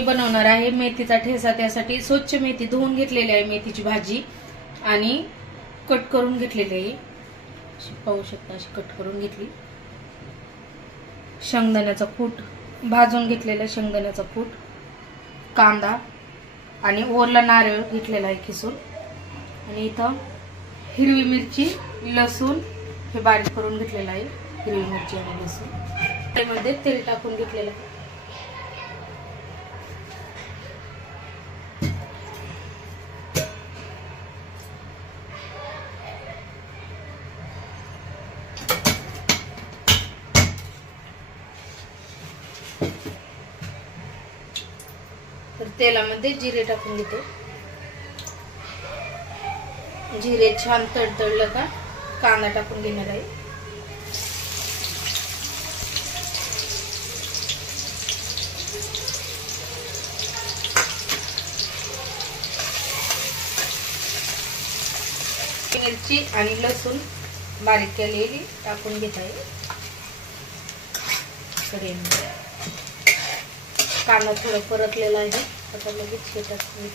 बनवणार आहे मेथीचा ठेचा। त्यासाठी स्वच्छ मेथी धुवून घेतलेली आहे, मेथीची भाजी आणि कट करून घेतलेली आहे, पाहू शकता अशी कट करून घेतली। शेंगदाण्याचा कूट भाजून घेतलेला, शेंगदाण्याचा कूट, कांदा आणि ओला नारळ घेतलेला आहे खिसून, आणि इथं हिरवी मिरची, लसूण हे बारीक करून घेतलेलं आहे, हिरवी मिरची आणि लसूण। त्यामध्ये तेल टाकून घेतलेलं आहे। तर तेलामध्ये जिरे टाकून घेते। जिरे छान तडतडलं का कांदा टाकून घेणार आहे। मिरची आणि लसूण बारीक केलेली टाकून घेत आहे। कांदा थोडा परतलेला आहे, आता लगेच हे टाकून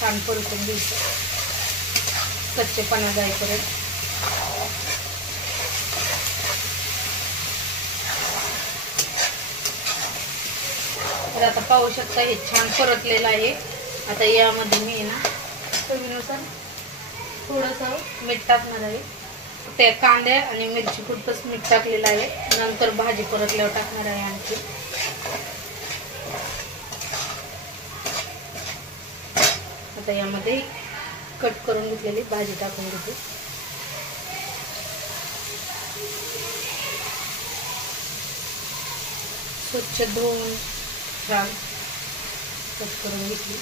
छान परतून घ्यायचं कच्चेपणा जाईपर्यंत। तर आता पाहू शकता हे छान परतलेलं आहे। आता यामध्ये मी ना चवीनुसार थोडंसं मीठ टाकणार आहे। त्या कांद्या आणि मिरची पुरतच मीठ टाकलेलं आहे, नंतर भाजी परतल्यावर टाकणार आहे आणखी। आता यामध्ये कट करून घेतलेली भाजी टाकून घेते। स्वच्छ धुवून छान कट करून घेतली,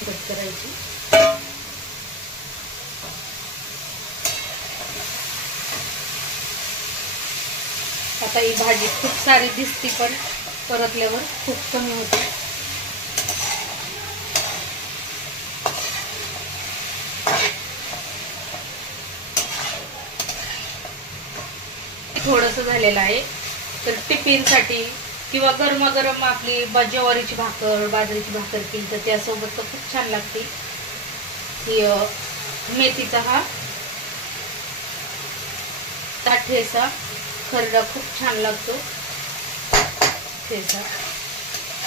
कट करायची। आता ही भाजी खूप सारी दिसती, पण परतल्यावर खूप कमी होते। थोडंसं झालेलं आहे, तर टिफिनसाठी किंवा गरमागरम आपली ज्वारीची भाकर, बाजरीची भाकर केली तर त्यासोबत तर खूप छान लागते। ही मेथीचा हा ठेचा खरडा खूप छान लागतो ठेचा,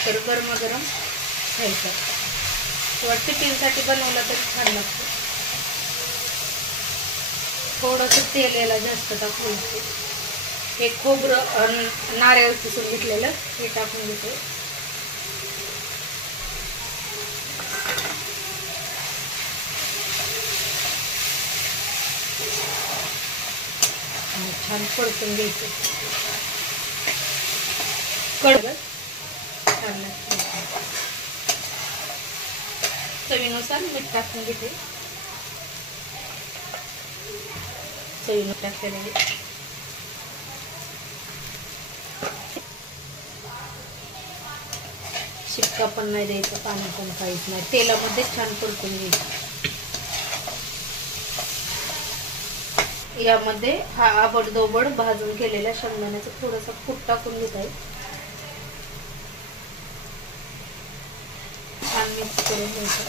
तर गरमागरम खायचा किंवा टिफिनसाठी बनवला तरी छान लागतो। थोडंसं तेल याला जास्त टाकून घेते। हे खोबरं नारळ किसून घेतलेलं हे टाकून घेते। छान परतून घ्यायचं, कडवट छान लागतं। चवीनुसार मीठ टाकून घेते, चवीनुसार टाकलेलं आहे। शिक्का पण नाही द्यायचा, पाणी पण काहीच नाही, तेलामध्ये छान परतून घ्यायचं। यामध्ये हा आबडधोबड भाजून केलेल्या शेंगदाण्याचा थोडासा कूट टाकून घेत आहे, छान मिक्स करून घ्यायचं।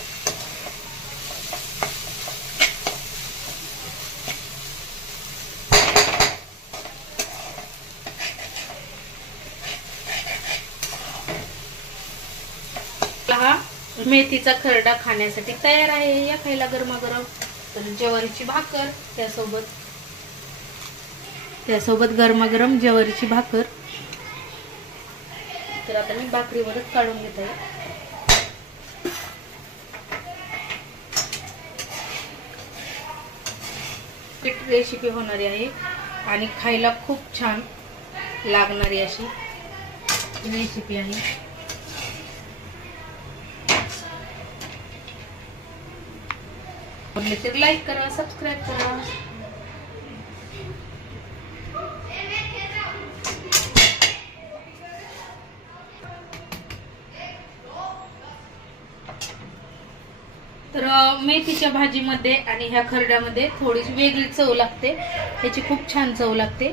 हा मेथीचा खरडा खाण्यासाठी तयार आहे। या खायला गरमागरम, तर ज्वारीची भाकर त्यासोबत गरमागरम ज्वारीची भाकर। तर आता मी भाकरीवरच काढून घेत आहे। रेसिपी होणारी आहे आणि खायला खूप छान लागणारी अशी रेसिपी आहे। तर लाईक करा, सबस्क्राईब करा। तर मेथीच्या भाजीमध्ये आणि ह्या खरड्यामध्ये थोडीशी वेगळी चव लागते, ह्याची खूप छान चव लागते।